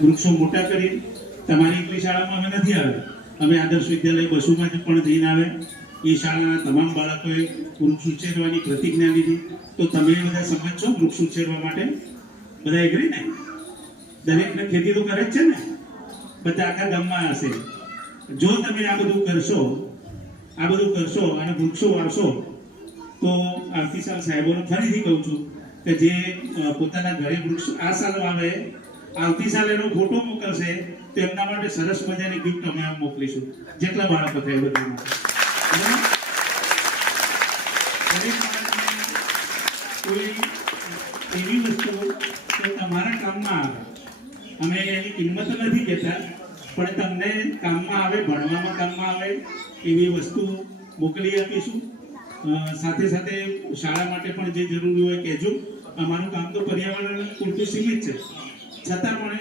વૃક્ષો મોટા કરી તમારી એકલી શાળામાં અમે નથી આવે, અમે આદર્શ વિદ્યાલય બસોમાં પણ જઈને આવે. એ શાળાના તમામ બાળકોએ વૃક્ષ ઉછેરવાની પ્રતિજ્ઞા લીધી. તો તમે બધા સમજ છો વૃક્ષ ઉછેરવા માટે? બધા એગ્રી ને? દરેકને ખેતી તો કરે જ છે ને, બધા આખા ગામમાં હશે. જો તમે આ બધું કરશો અને વૃક્ષો વાવશો તો આવતી સાલ સાહેબોને ફરીથી કહું છું કે જે પોતાના ઘરે વૃક્ષ આ સાલ વાવે, આવતી સાલ એનો ફોટો મોકલશે તો એમના માટે સરસ મજાની ગિફ્ટ અમે મોકલીશું. જેટલા બાળકો થાય બધા કોઈ એવી વસ્તુ કે તમારા કામમાં આવે, અમે એની કિંમત નથી કહેતા, પણ તમને કામમાં આવે, ભણવામાં કામમાં આવે એવી વસ્તુ મોકલી આપીશું. સાથે સાથે શાળા માટે પણ જે જરૂરી હોય કહેજો. અમારું કામ તો પર્યાવરણ પૂરતું સીમિત છે, છતાં પણ